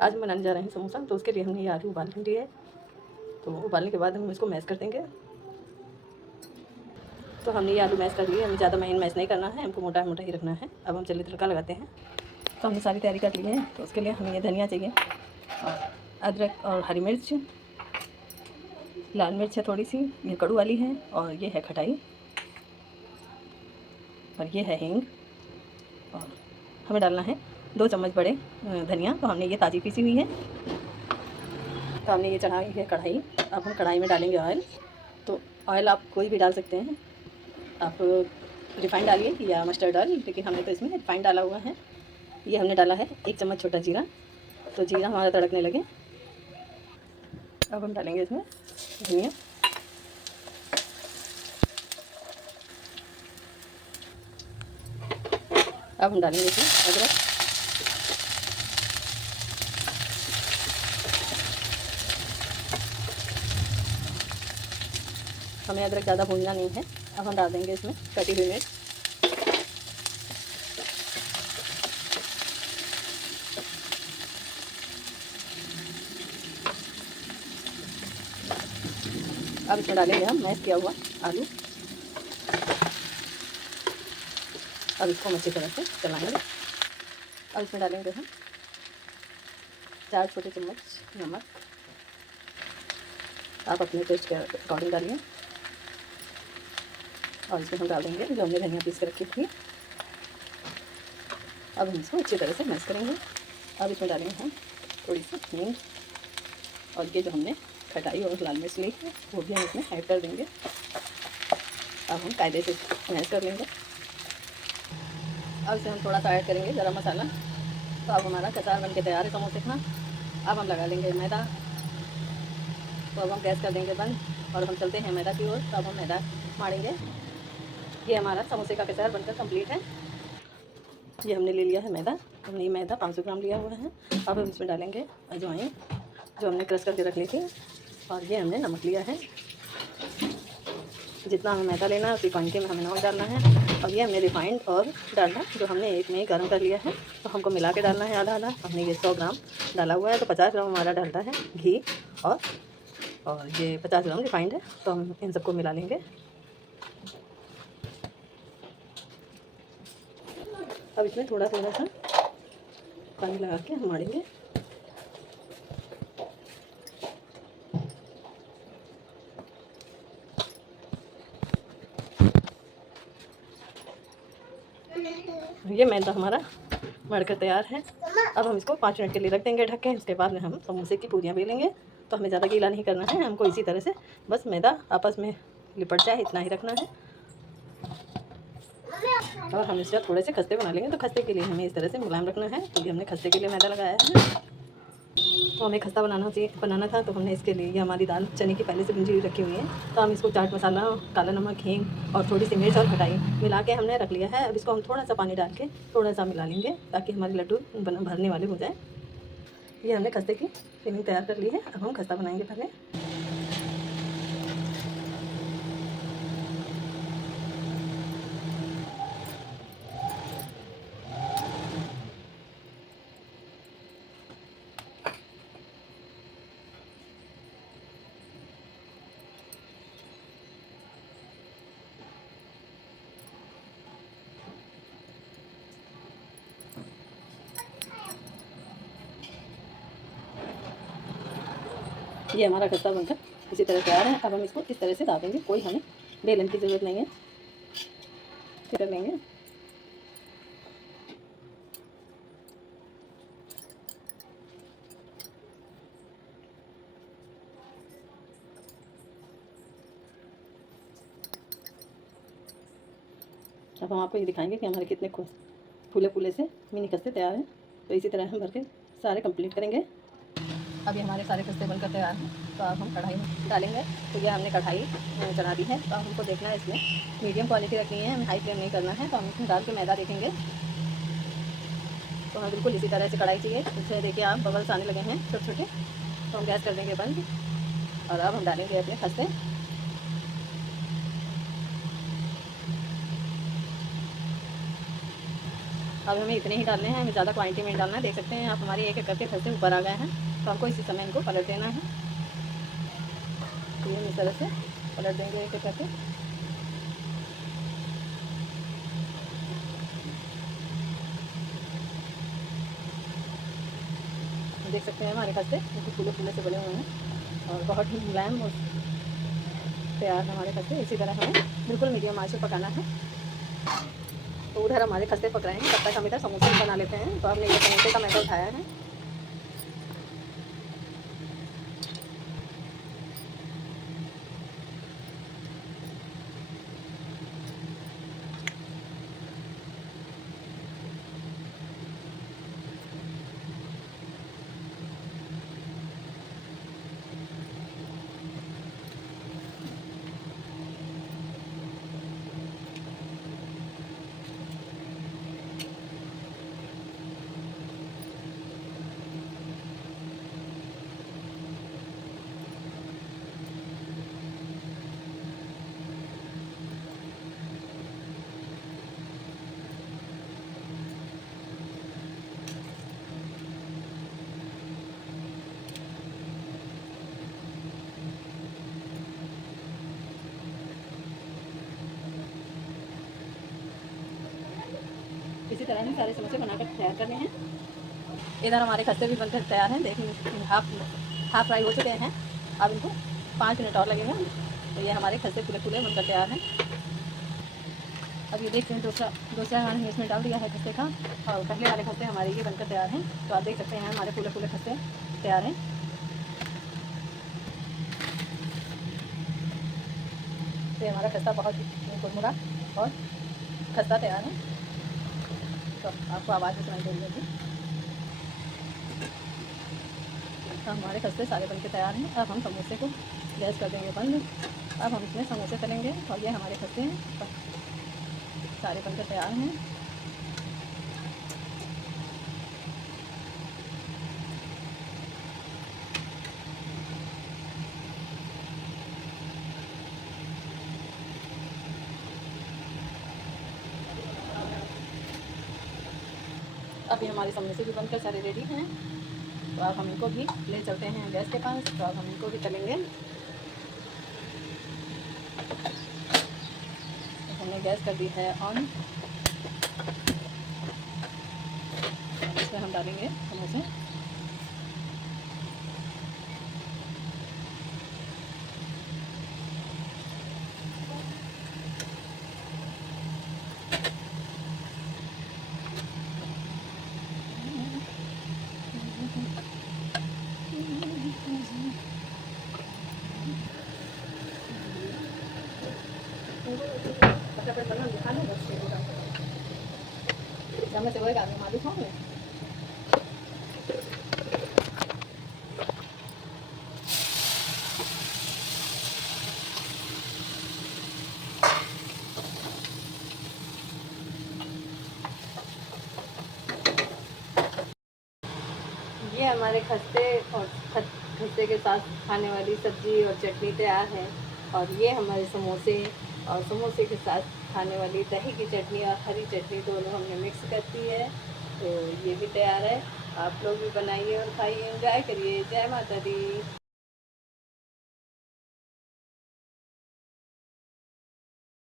आज हम बनाने जा रहे हैं समोसा। तो उसके लिए हमने ये आलू उबाल लिए है। तो उबालने के बाद हम इसको मैश कर देंगे। तो हमने ये आलू मैश कर लिए। हमें ज़्यादा महीन मैश नहीं करना है, हमको मोटा मोटा ही रखना है। अब हम चलिए तड़का लगाते हैं। तो हमने सारी तैयारी कर ली है। तो उसके लिए हमें ये धनिया चाहिए और अदरक और हरी मिर्च, लाल मिर्च है थोड़ी सी, ये कड़ू वाली है, और ये है खटाई, और ये है हींग। और हमें डालना है 2 चम्मच बड़े धनिया। तो हमने ये ताज़ी पीसी हुई है। तो हमने ये चढ़ाई है कढ़ाई। अब हम कढ़ाई में डालेंगे ऑयल। तो ऑयल आप कोई भी डाल सकते हैं। आप रिफाइंड डालिए या मस्टर्ड ऑयल, लेकिन हमने तो इसमें रिफाइंड डाला हुआ है। ये हमने डाला है 1 चम्मच छोटा जीरा। तो जीरा हमारा तड़कने लगे। अब हम डालेंगे इसमें धनिया। अब हम डालेंगे इसमें अदरक। हमें अदरक ज़्यादा भूनना नहीं है। अब हम डाल देंगे इसमें कटी हुई मिर्च। अब इसमें डालेंगे हम मैश किया हुआ आलू। अब इसको हम अच्छी तरह से चलाएंगे। अब इसमें डालेंगे हम 4 छोटे चम्मच नमक। आप अपने टेस्ट के अकॉर्डिंग डालिए। और इसमें हम डाल देंगे जो हमने धनिया पीस कर रखी थी। अब हम इसको अच्छी तरह से मैश करेंगे। अब इसमें डालेंगे हम थोड़ी सी हींग, और ये जो हमने खटाई और लाल मिर्च ली है वो भी हम इसमें ऐड कर देंगे। अब हम कायदे से मैश कर लेंगे। अब इसे हम थोड़ा सा ऐड करेंगे गरम मसाला। तो अब हमारा कचार बन के तैयार है समोसे का। अब हम लगा लेंगे मैदा। तो अब हम गैस कर देंगे बंद और हम चलते हैं मैदा की ओर। तो अब हम मैदा मारेंगे। ये हमारा समोसे का कचार बनकर कंप्लीट है। ये हमने ले लिया है मैदा। हमने ये मैदा 500 ग्राम लिया हुआ है। अब हम इसमें डालेंगे अजवाइन जो हमने क्रश करके रख ली थी, और ये हमने नमक लिया है। जितना हमें मैदा लेना है उसी क्वांटिटी में हमें नमक डालना है। और ये हमने रिफाइंड और डालडा जो हमने एक में ही गर्म कर लिया है, तो हमको मिला के डालना है आधा आधा। हमने ये 100 ग्राम डाला हुआ है। तो 50 ग्राम हमारा डालडा है घी, और ये 50 ग्राम रिफाइंड है। तो हम इन सबको मिला लेंगे। अब इसमें थोड़ा थोड़ा सा पानी लगा के हम मारेंगे। ये मैदा हमारा मरकर तैयार है। अब हम इसको 5 मिनट के लिए रख देंगे ढक के। उसके बाद में हम समोसे की पूरियाँ बेलेंगे। तो हमें ज़्यादा गीला नहीं करना है, हमको इसी तरह से बस मैदा आपस में लिपट जाए इतना ही रखना है। और हम इसका थोड़े से खस्ते बना लेंगे। तो खस्ते के लिए हमें इस तरह से मुलायम रखना है, क्योंकि हमने खस्ते के लिए मैदा लगाया है। तो हमें खस्ता बनाना था। तो हमने इसके लिए ये हमारी दाल चने की पहले से भुंजी हुई रखी हुई है। तो हम इसको चाट मसाला, काला नमक, हींग और थोड़ी सी मिर्च और खटाई मिला के हमने रख लिया है। अब इसको हम थोड़ा सा पानी डाल के थोड़ा सा मिला लेंगे, ताकि हमारे लड्डू भरने वाले हो जाए। ये हमने खस्ते की फिलिंग तैयार कर ली है। अब हम खस्ता बनाएंगे पहले। ये हमारा खस्ता बनकर इसी तरह तैयार है। अब हम इसको इस तरह से दाबेंगे, कोई हमें बेलन की ज़रूरत नहीं है। कर लेंगे। अब हम आपको ये दिखाएंगे कि हमारे कितने फूले फूले से मिनी खस्ते तैयार हैं। तो इसी तरह हम भर के सारे कंप्लीट करेंगे। अब ये हमारे सारे खस्ते बनकर तैयार हैं। तो अब हम कढ़ाई में डालेंगे। तो ये हमने कढ़ाई चढ़ा दी है। तो अब हमको देखना है, इसमें मीडियम क्वालिटी रखनी है, हमें हाई फ्लेम नहीं करना है। तो हम इसमें डाल के मैदा देखेंगे। तो हमें बिल्कुल इसी तरह से कढ़ाई चाहिए। इसमें देखिए आप बबल्स आने लगे हैं छोटे छोटे। तो हम गैस कर देंगे बंद। और अब हम डालेंगे अपने खस्ते। अब हमें इतने ही डालने हैं, हमें ज़्यादा क्वांटिटी में डालना है। देख सकते हैं आप हमारे एक एक करके खस्ते ऊपर आ गए हैं, तो हमको इसी समय इनको पलट देना है। तो ये इस तरह से पलट देंगे एक एक करके। देख सकते हैं हमारे खस्ते बिल्कुल फूले फूले से बने हुए हैं और बहुत ही मुलायम और तैयार है हमारे खस्ते। इसी तरह हमें बिल्कुल मीडियम आंच पे पकाना है। तो उधर हमारे खस्ते पक रहे हैं, तब तक हम इधर समोसे बना लेते हैं। तो हमने ये समोसे का मैदा उठाया है। इसी तरह से सारे समोसे बनाकर तैयार करने हैं। इधर हमारे खस्ते भी बनकर तैयार हैं। देखिए हाफ फ्राई हो चुके हैं। अब इनको 5 मिनट और लगेगा। तो ये हमारे खस्ते फूले फूले बनकर तैयार हैं। अब ये देखते हैं दूसरा हमने इसमें डाल दिया है खस्ते का, और पहले वाले खस्ते हमारे ये बनकर तैयार हैं। तो आप देख सकते हैं हमारे फूले फूले खस्ते तैयार हैं। तो हमारा खस्ता बहुत कुरमुरा और खस्ता तैयार है। तो आपको आवाज़ में सुनाई दे रही होगी। तो हमारे खस्ते सारे बनके तैयार हैं। अब हम समोसे को गैस कर देंगे बंद। अब हम इसमें समोसे तलेंगे और ये हमारे खस्ते हैं सारे बनकर तैयार हैं। अभी हमारे समोसे भी बनकर सारे रेडी हैं। तो अब हम इनको भी ले चलते हैं गैस के पास। तो अब हम इनको भी तलेंगे। तो हमने गैस कर दी है ऑन। इसमें हम डालेंगे समोसे। Sama sesuai kami madu không này. ये हमारे खस्ते और खस्ते के साथ खाने वाली सब्जी और चटनी तैयार है। और ये हमारे समोसे और समोसे के साथ खाने वाली दही की चटनी और हरी चटनी दोनों हमने मिक्स कर दी है। तो ये भी तैयार है। आप लोग भी बनाइए और खाइए, एंजॉय करिए। जय माता दी।